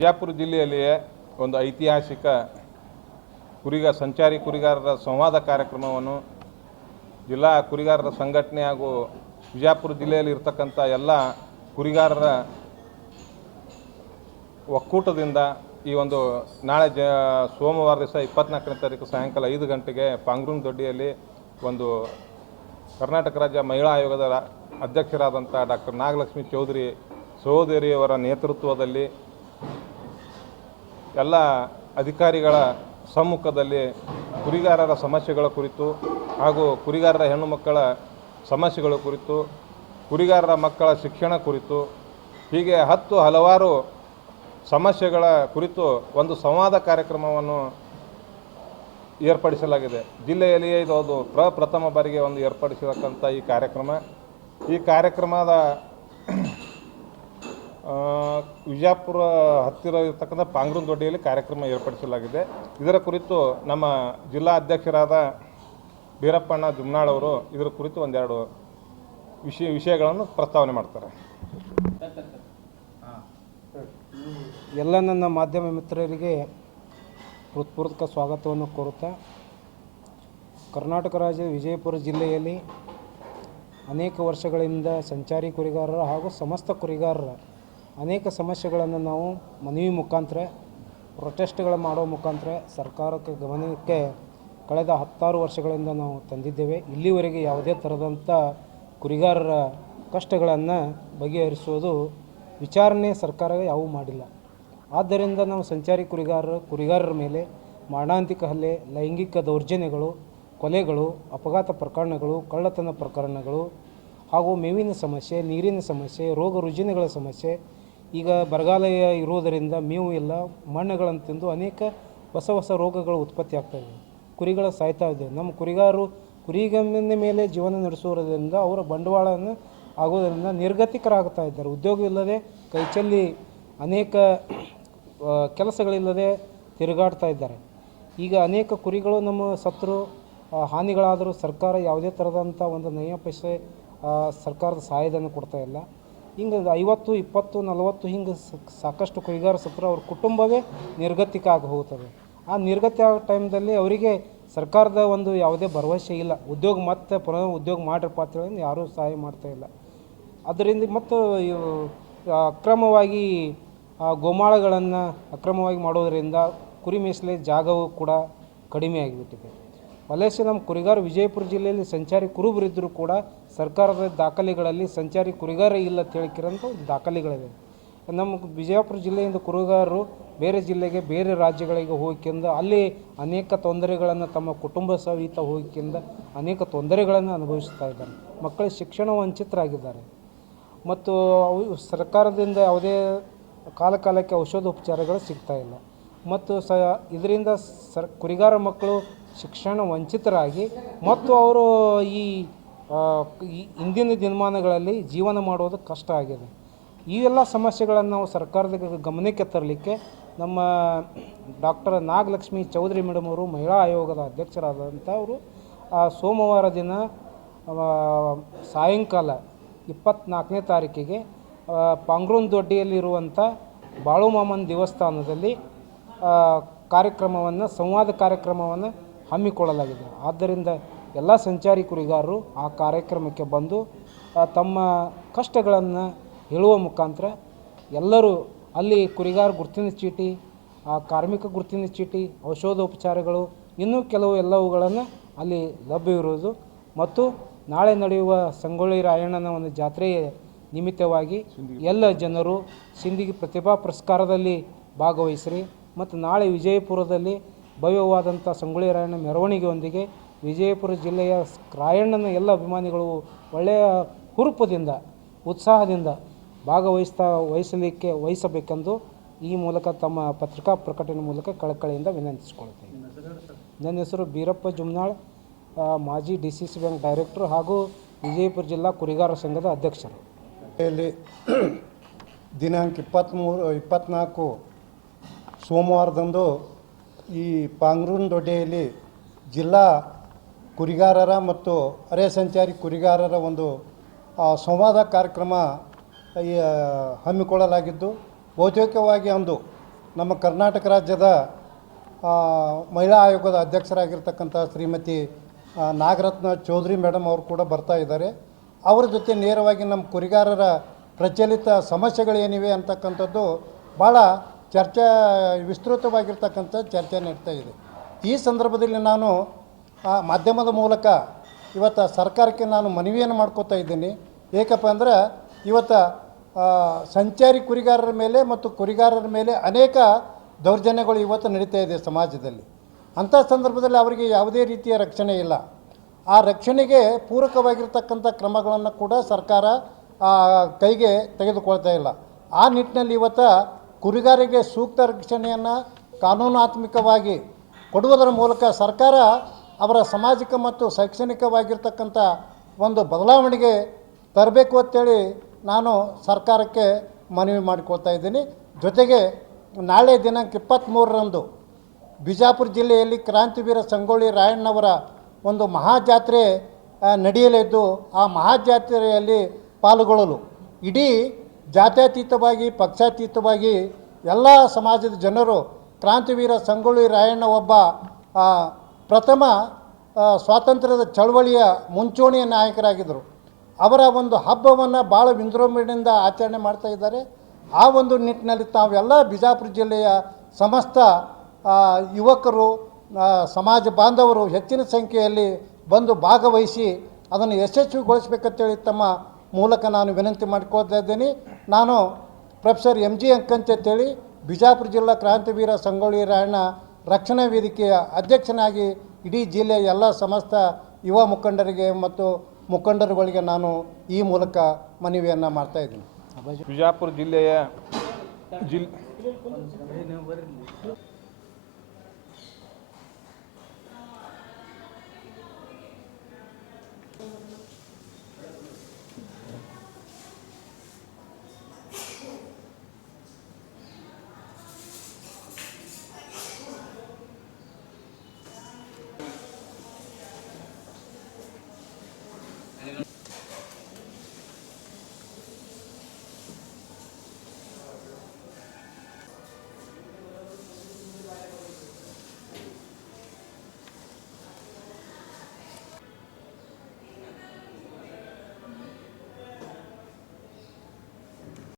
ಬಿಜಾಪುರ ಜಿಲ್ಲೆಯಲ್ಲಿಯೇ ಒಂದು ಐತಿಹಾಸಿಕ ಸಂಚಾರಿ ಕುರಿಗಾರರ ಸಂವಾದ ಕಾರ್ಯಕ್ರಮವನ್ನು ಜಿಲ್ಲಾ ಕುರಿಗಾರರ ಸಂಘಟನೆ ಹಾಗೂ ಬಿಜಾಪುರ ಜಿಲ್ಲೆಯಲ್ಲಿ ಇರತಕ್ಕಂಥ ಎಲ್ಲ ಕುರಿಗಾರರ ಒಕ್ಕೂಟದಿಂದ ಈ ಒಂದು ನಾಳೆ ಸೋಮವಾರ ದಿವಸ 24ನೇ ತಾರೀಕು ಸಾಯಂಕಾಲ 5 ಗಂಟೆಗೆ ಪಾಂಗ್ರೂನ್ ದೊಡ್ಡಿಯಲ್ಲಿ ಒಂದು ಕರ್ನಾಟಕ ರಾಜ್ಯ ಮಹಿಳಾ ಆಯೋಗದ ಅಧ್ಯಕ್ಷರಾದಂಥ ಡಾಕ್ಟರ್ ನಾಗಲಕ್ಷ್ಮಿ ಚೌಧರಿ ಸಹೋದರಿಯವರ ನೇತೃತ್ವದಲ್ಲಿ ಎಲ್ಲ ಅಧಿಕಾರಿಗಳ ಸಮ್ಮುಖದಲ್ಲಿ ಕುರಿಗಾರರ ಸಮಸ್ಯೆಗಳ ಕುರಿತು ಹಾಗೂ ಕುರಿಗಾರರ ಹೆಣ್ಣು ಮಕ್ಕಳ ಸಮಸ್ಯೆಗಳ ಕುರಿತು ಕುರಿಗಾರರ ಮಕ್ಕಳ ಶಿಕ್ಷಣ ಕುರಿತು ಹೀಗೆ ಹಲವಾರು ಸಮಸ್ಯೆಗಳ ಕುರಿತು ಒಂದು ಸಂವಾದ ಕಾರ್ಯಕ್ರಮವನ್ನು ಏರ್ಪಡಿಸಲಾಗಿದೆ. ಜಿಲ್ಲೆಯಲ್ಲಿಯೇ ಇದು ಪ್ರಪ್ರಥಮ ಬಾರಿಗೆ ಒಂದು ಏರ್ಪಡಿಸಿರತಕ್ಕಂಥ ಈ ಕಾರ್ಯಕ್ರಮದ ವಿಜಯಪುರ ಹತ್ತಿರ ಇರತಕ್ಕಂಥ ಪಾಂಗ್ರೂನ್ ದೊಡ್ಡಿಯಲ್ಲಿ ಕಾರ್ಯಕ್ರಮ ಏರ್ಪಡಿಸಲಾಗಿದೆ. ಇದರ ಕುರಿತು ನಮ್ಮ ಜಿಲ್ಲಾ ಅಧ್ಯಕ್ಷರಾದ ಬೀರಪ್ಪಣ್ಣ ಜುಮ್ನಾಳ್ ಅವರು ಇದರ ಕುರಿತು ಒಂದೆರಡು ವಿಷಯಗಳನ್ನು ಪ್ರಸ್ತಾವನೆ ಮಾಡ್ತಾರೆ. ಎಲ್ಲ ನನ್ನ ಮಾಧ್ಯಮ ಮಿತ್ರರಿಗೆ ಹೃತ್ಪೂರ್ವಕ ಸ್ವಾಗತವನ್ನು ಕೋರುತ್ತಾ, ಕರ್ನಾಟಕ ರಾಜ್ಯದ ವಿಜಯಪುರ ಜಿಲ್ಲೆಯಲ್ಲಿ ಅನೇಕ ವರ್ಷಗಳಿಂದ ಸಂಚಾರಿ ಕುರಿಗಾರರ ಹಾಗೂ ಸಮಸ್ತ ಕುರಿಗಾರರ ಅನೇಕ ಸಮಸ್ಯೆಗಳನ್ನು ನಾವು ಮನವಿ ಮುಖಾಂತರ ಪ್ರೊಟೆಸ್ಟ್ಗಳು ಮಾಡೋ ಮುಖಾಂತರ ಸರ್ಕಾರಕ್ಕೆ ಗಮನಕ್ಕೆ ಕಳೆದ 10 ವರ್ಷಗಳಿಂದ ನಾವು ತಂದಿದ್ದೇವೆ. ಇಲ್ಲಿವರೆಗೆ ಯಾವುದೇ ಥರದಂಥ ಕುರಿಗಾರರ ಕಷ್ಟಗಳನ್ನು ಬಗೆಹರಿಸೋದು ವಿಚಾರಣೆ ಸರ್ಕಾರ ಯಾವೂ ಮಾಡಿಲ್ಲ. ಆದ್ದರಿಂದ ನಾವು ಸಂಚಾರಿ ಕುರಿಗಾರರ ಮೇಲೆ ಮಾರಣಾಂತಿಕ ಹಲ್ಲೆ, ಲೈಂಗಿಕ ದೌರ್ಜನ್ಯಗಳು, ಕೊಲೆಗಳು, ಅಪಘಾತ ಪ್ರಕರಣಗಳು, ಕಳ್ಳತನ ಪ್ರಕರಣಗಳು ಹಾಗೂ ಮೇವಿನ ಸಮಸ್ಯೆ, ನೀರಿನ ಸಮಸ್ಯೆ, ರೋಗ ರುಜಿನಗಳ ಸಮಸ್ಯೆ, ಈಗ ಬರಗಾಲ ಇರುವುದರಿಂದ ಮೇವು ಇಲ್ಲ, ಮಣ್ಣುಗಳನ್ನು ತಿಂದು ಅನೇಕ ಹೊಸ ರೋಗಗಳು ಉತ್ಪತ್ತಿ ಆಗ್ತಾಯಿವೆ, ಕುರಿಗಳು ಸಾಯ್ತಾ ಇದೆ. ನಮ್ಮ ಕುರಿಗಾರರು ಕುರಿಗಮ್ಮಿನ ಮೇಲೆ ಜೀವನ ನಡೆಸುವುದರಿಂದ ಅವರ ಬಂಡವಾಳವನ್ನು ಆಗೋದರಿಂದ ನಿರ್ಗತಿಕರಾಗ್ತಾ ಇದ್ದಾರೆ. ಉದ್ಯೋಗ ಇಲ್ಲದೆ ಕೈಚಲ್ಲಿ ಅನೇಕ ಕೆಲಸಗಳಿಲ್ಲದೆ ತಿರುಗಾಡ್ತಾ ಇದ್ದಾರೆ. ಈಗ ಅನೇಕ ಕುರಿಗಳು ನಮ್ಮ ಸತ್ರು ಹಾನಿಗಳಾದರೂ ಸರ್ಕಾರ ಯಾವುದೇ ಥರದಂಥ ಒಂದು ನಯ ಪೈಸೆ ಸರ್ಕಾರದ ಸಹಾಯಧನ ಕೊಡ್ತಾ ಇಲ್ಲ. ಹಿಂಗೆ 50, 20, 40 ಹಿಂಗೆ ಸಾಕಷ್ಟು ಕುರಿಗಾರ ಸತ್ರು ಅವ್ರ ಕುಟುಂಬವೇ ನಿರ್ಗತಿಕ ಆಗಿ ಹೋಗ್ತದೆ. ಆ ನಿರ್ಗತಿ ಆಗೋ ಟೈಮ್ದಲ್ಲಿ ಅವರಿಗೆ ಸರ್ಕಾರದ ಒಂದು ಯಾವುದೇ ಭರವಸೆ ಇಲ್ಲ. ಉದ್ಯೋಗ ಮತ್ತೆ ಪುನಃ ಉದ್ಯೋಗ ಮಾಡಿರಪ್ಪ ಅಂತೇಳಿ ಯಾರೂ ಸಹಾಯ ಮಾಡ್ತಾಯಿಲ್ಲ. ಅದರಿಂದ ಮತ್ತು ಅಕ್ರಮವಾಗಿ ಗೋಮಾಳಗಳನ್ನು ಅಕ್ರಮವಾಗಿ ಮಾಡೋದರಿಂದ ಕುರಿ ಮೇಯಿಸಲೇ ಜಾಗವೂ ಕೂಡ ಕಡಿಮೆ ಆಗಿಬಿಟ್ಟಿದೆ. ವಲಸೆ ನಮ್ಮ ಕುರಿಗಾರ ವಿಜಯಪುರ ಜಿಲ್ಲೆಯಲ್ಲಿ ಸಂಚಾರಿ ಕುರುಬರಿದ್ದರೂ ಕೂಡ ಸರ್ಕಾರದ ದಾಖಲೆಗಳಲ್ಲಿ ಸಂಚಾರಿ ಕುರಿಗಾರ ಇಲ್ಲ ತಿಳಿಕಿರೋಂಥ ದಾಖಲೆಗಳಿವೆ. ನಮ್ಮ ವಿಜಯಪುರ ಜಿಲ್ಲೆಯಿಂದ ಕುರಿಗಾರರು ಬೇರೆ ಜಿಲ್ಲೆಗೆ, ಬೇರೆ ರಾಜ್ಯಗಳಿಗೆ ಹೋಗಿಕೊಂಡು ಅಲ್ಲಿ ಅನೇಕ ತೊಂದರೆಗಳನ್ನು ತಮ್ಮ ಕುಟುಂಬ ಸಹಿತ ಹೋಗಿಕೊಂಡು ಅನೇಕ ತೊಂದರೆಗಳನ್ನು ಅನುಭವಿಸ್ತಾ ಇದ್ದಾರೆ. ಮಕ್ಕಳ ಶಿಕ್ಷಣ ವಂಚಿತರಾಗಿದ್ದಾರೆ. ಮತ್ತು ಸರ್ಕಾರದಿಂದ ಯಾವುದೇ ಕಾಲಕ್ಕೆ ಔಷಧೋಪಚಾರಗಳು ಸಿಗ್ತಾಯಿಲ್ಲ. ಮತ್ತು ಇದರಿಂದ ಕುರಿಗಾರ ಮಕ್ಕಳು ಶಿಕ್ಷಣ ವಂಚಿತರಾಗಿ ಮತ್ತು ಅವರು ಈ ಇಂದಿನ ದಿನಮಾನಗಳಲ್ಲಿ ಜೀವನ ಮಾಡೋದು ಕಷ್ಟ ಆಗಿದೆ. ಈ ಎಲ್ಲ ಸಮಸ್ಯೆಗಳನ್ನು ನಾವು ಸರ್ಕಾರದ ಗಮನಕ್ಕೆ ತರಲಿಕ್ಕೆ ನಮ್ಮ ಡಾಕ್ಟರ್ ನಾಗಲಕ್ಷ್ಮಿ ಚೌಧರಿ ಮೇಡಮ್ ಅವರು ಮಹಿಳಾ ಆಯೋಗದ ಅಧ್ಯಕ್ಷರಾದಂಥವರು ಸೋಮವಾರ ದಿನ ಸಾಯಂಕಾಲ 24ನೇ ತಾರೀಕಿಗೆ ಪಾಂಗ್ರೂನ್ ದೊಡ್ಡಿಯಲ್ಲಿರುವಂಥ ಬಾಳುಮಾಮನ್ ದೇವಸ್ಥಾನದಲ್ಲಿ ಸಂವಾದ ಕಾರ್ಯಕ್ರಮವನ್ನು ಹಮ್ಮಿಕೊಳ್ಳಲಾಗಿದೆ. ಆದ್ದರಿಂದ ಎಲ್ಲ ಸಂಚಾರಿ ಕುರಿಗಾರರು ಆ ಕಾರ್ಯಕ್ರಮಕ್ಕೆ ಬಂದು ತಮ್ಮ ಕಷ್ಟಗಳನ್ನು ಹೇಳುವ ಮುಖಾಂತರ ಎಲ್ಲರೂ ಅಲ್ಲಿ ಕುರಿಗಾರ ಗುರುತಿನ ಚೀಟಿ, ಕಾರ್ಮಿಕ ಗುರುತಿನ ಚೀಟಿ, ಔಷಧೋಪಚಾರಗಳು ಇನ್ನೂ ಕೆಲವು ಎಲ್ಲವುಗಳನ್ನು ಅಲ್ಲಿ ಲಭ್ಯವಿರುವುದು ಮತ್ತು ನಾಳೆ ನಡೆಯುವ ಸಂಗೊಳ್ಳಿ ರಾಯಣ್ಣನ ಒಂದು ಜಾತ್ರೆಯ ನಿಮಿತ್ತವಾಗಿ ಎಲ್ಲ ಜನರು ಸಿಂದಗಿ ಪ್ರತಿಭಾ ಪುರಸ್ಕಾರದಲ್ಲಿ ಭಾಗವಹಿಸಿರಿ. ಮತ್ತು ನಾಳೆ ವಿಜಯಪುರದಲ್ಲಿ ಭವ್ಯವಾದಂಥ ಸಂಗೊಳ್ಳಿ ರಾಯಣ್ಣ ಮೆರವಣಿಗೆಯೊಂದಿಗೆ ವಿಜಯಪುರ ಜಿಲ್ಲೆಯ ರಾಯಣ್ಣನ ಎಲ್ಲ ಅಭಿಮಾನಿಗಳು ಒಳ್ಳೆಯ ಹುರುಪದಿಂದ, ಉತ್ಸಾಹದಿಂದ ವಹಿಸಬೇಕೆಂದು ಈ ಮೂಲಕ ತಮ್ಮ ಪತ್ರಿಕಾ ಪ್ರಕಟಣೆ ಮೂಲಕ ಕಳಕಳಿಯಿಂದ ವಿನಂತಿಸಿಕೊಳ್ಳುತ್ತೇನೆ. ನನ್ನ ಹೆಸರು ಬೀರಪ್ಪ ಜುಮ್ನಾಳ್, ಮಾಜಿ DCC ಬ್ಯಾಂಕ್ ಡೈರೆಕ್ಟರ್ ಹಾಗೂ ವಿಜಯಪುರ ಜಿಲ್ಲಾ ಕುರಿಗಾರ ಸಂಘದ ಅಧ್ಯಕ್ಷರು. ದಿನಾಂಕ 24 ಸೋಮವಾರದಂದು ಈ ಪಾಂಗ್ರೂನ್ ದೊಡ್ಡಿಯಲ್ಲಿ ಜಿಲ್ಲಾ ಕುರಿಗಾರರ ಮತ್ತು ಅರೆ ಸಂಚಾರಿ ಕುರಿಗಾರರ ಒಂದು ಸಂವಾದ ಕಾರ್ಯಕ್ರಮ ಹಮ್ಮಿಕೊಳ್ಳಲಾಗಿದ್ದು, ಬಹುತೇಕವಾಗಿ ಒಂದು ನಮ್ಮ ಕರ್ನಾಟಕ ರಾಜ್ಯದ ಮಹಿಳಾ ಆಯೋಗದ ಅಧ್ಯಕ್ಷರಾಗಿರ್ತಕ್ಕಂಥ ಶ್ರೀಮತಿ ನಾಗರತ್ನ ಚೌಧರಿ ಮೇಡಮ್ ಅವರು ಕೂಡ ಬರ್ತಾ ಇದ್ದಾರೆ. ಅವರ ಜೊತೆ ನೇರವಾಗಿ ನಮ್ಮ ಕುರಿಗಾರರ ಪ್ರಚಲಿತ ಸಮಸ್ಯೆಗಳೇನಿವೆ ಅಂತಕ್ಕಂಥದ್ದು ಭಾಳ ವಿಸ್ತೃತವಾಗಿರ್ತಕ್ಕಂಥ ಚರ್ಚೆ ನಡೀತಾ ಇದೆ. ಈ ಸಂದರ್ಭದಲ್ಲಿ ನಾನು ಮಾಧ್ಯಮದ ಮೂಲಕ ಇವತ್ತು ಸರ್ಕಾರಕ್ಕೆ ನಾನು ಮನವಿಯನ್ನು ಮಾಡ್ಕೋತಾ ಇದ್ದೀನಿ. ಏಕಪ್ಪ ಅಂದ್ರೆ ಇವತ್ತು ಸಂಚಾರಿ ಕುರಿಗಾರರ ಮೇಲೆ ಮತ್ತು ಕುರಿಗಾರರ ಮೇಲೆ ಅನೇಕ ದೌರ್ಜನ್ಯಗಳು ಇವತ್ತು ನಡೀತಾ ಇದೆ ಸಮಾಜದಲ್ಲಿ. ಅಂಥ ಸಂದರ್ಭದಲ್ಲಿ ಅವರಿಗೆ ಯಾವುದೇ ರೀತಿಯ ರಕ್ಷಣೆ ಇಲ್ಲ. ಆ ರಕ್ಷಣೆಗೆ ಪೂರಕವಾಗಿರ್ತಕ್ಕಂಥ ಕ್ರಮಗಳನ್ನು ಕೂಡ ಸರ್ಕಾರ ಕೈಗೆ ತೆಗೆದುಕೊಳ್ತಾ ಇಲ್ಲ. ಆ ನಿಟ್ಟಿನಲ್ಲಿ ಇವತ್ತು ಕುರಿಗಾರರಿಗೆ ಸೂಕ್ತ ರಕ್ಷಣೆಯನ್ನು ಕಾನೂನಾತ್ಮಕವಾಗಿ ಕೊಡುವುದರ ಮೂಲಕ ಸರ್ಕಾರ ಅವರ ಸಾಮಾಜಿಕ ಮತ್ತು ಶೈಕ್ಷಣಿಕವಾಗಿರ್ತಕ್ಕಂಥ ಒಂದು ಬದಲಾವಣೆಗೆ ತರಬೇಕು ಅಂತೇಳಿ ನಾನು ಸರ್ಕಾರಕ್ಕೆ ಮನವಿ ಮಾಡಿಕೊಳ್ತಾ ಇದ್ದೀನಿ. ಜೊತೆಗೆ ನಾಳೆ ದಿನಾಂಕ 23ರಂದು ಬಿಜಾಪುರ ಜಿಲ್ಲೆಯಲ್ಲಿ ಕ್ರಾಂತಿವೀರ ಸಂಗೊಳ್ಳಿ ರಾಯಣ್ಣವರ ಒಂದು ಮಹಾಜಾತ್ರೆ ನಡೆಯಲಿದ್ದು, ಆ ಮಹಾಜಾತ್ರೆಯಲ್ಲಿ ಪಾಲ್ಗೊಳ್ಳಲು ಇಡೀ ಜಾತ್ಯತೀತವಾಗಿ ಪಕ್ಷಾತೀತವಾಗಿ ಎಲ್ಲ ಸಮಾಜದ ಜನರು ಕ್ರಾಂತಿವೀರ ಸಂಗೊಳ್ಳಿ ರಾಯಣ್ಣ ಒಬ್ಬ ಪ್ರಥಮ ಸ್ವಾತಂತ್ರ್ಯದ ಚಳವಳಿಯ ಮುಂಚೂಣಿಯ ನಾಯಕರಾಗಿದ್ದರು. ಅವರ ಒಂದು ಹಬ್ಬವನ್ನು ಭಾಳ ವಿಜೃಂಭಣೆಯಿಂದ ಆಚರಣೆ ಮಾಡ್ತಾ ಇದ್ದಾರೆ. ಆ ಒಂದು ನಿಟ್ಟಿನಲ್ಲಿ ತಾವೆಲ್ಲ ಬಿಜಾಪುರ ಜಿಲ್ಲೆಯ ಸಮಸ್ತ ಯುವಕರು, ಸಮಾಜ ಬಾಂಧವರು ಹೆಚ್ಚಿನ ಸಂಖ್ಯೆಯಲ್ಲಿ ಬಂದು ಭಾಗವಹಿಸಿ ಅದನ್ನು ಯಶಸ್ವಿಗೊಳಿಸಬೇಕಂತೇಳಿ ತಮ್ಮ ಮೂಲಕ ನಾನು ವಿನಂತಿ ಮಾಡಿಕೊಳ್ತಾ ಇದ್ದೀನಿ. ನಾನು ಪ್ರೊಫೆಸರ್ MG ಅಂಕಂಚ್ ಅಂತೇಳಿ ಬಿಜಾಪುರ ಜಿಲ್ಲಾ ಕ್ರಾಂತಿವೀರ ಸಂಗೊಳ್ಳಿ ರಾಯಣ್ಣ ರಕ್ಷಣಾ ವೇದಿಕೆಯ ಅಧ್ಯಕ್ಷನಾಗಿ ಇಡೀ ಜಿಲ್ಲೆಯ ಎಲ್ಲ ಸಮಸ್ತ ಯುವ ಮುಖಂಡರಿಗೆ ಮತ್ತು ಮುಖಂಡರುಗಳಿಗೆ ನಾನು ಈ ಮೂಲಕ ಮನವಿಯನ್ನು ಮಾಡ್ತಾಯಿದ್ದೀನಿ. ಬಿಜಾಪುರ ಜಿಲ್ಲೆಯ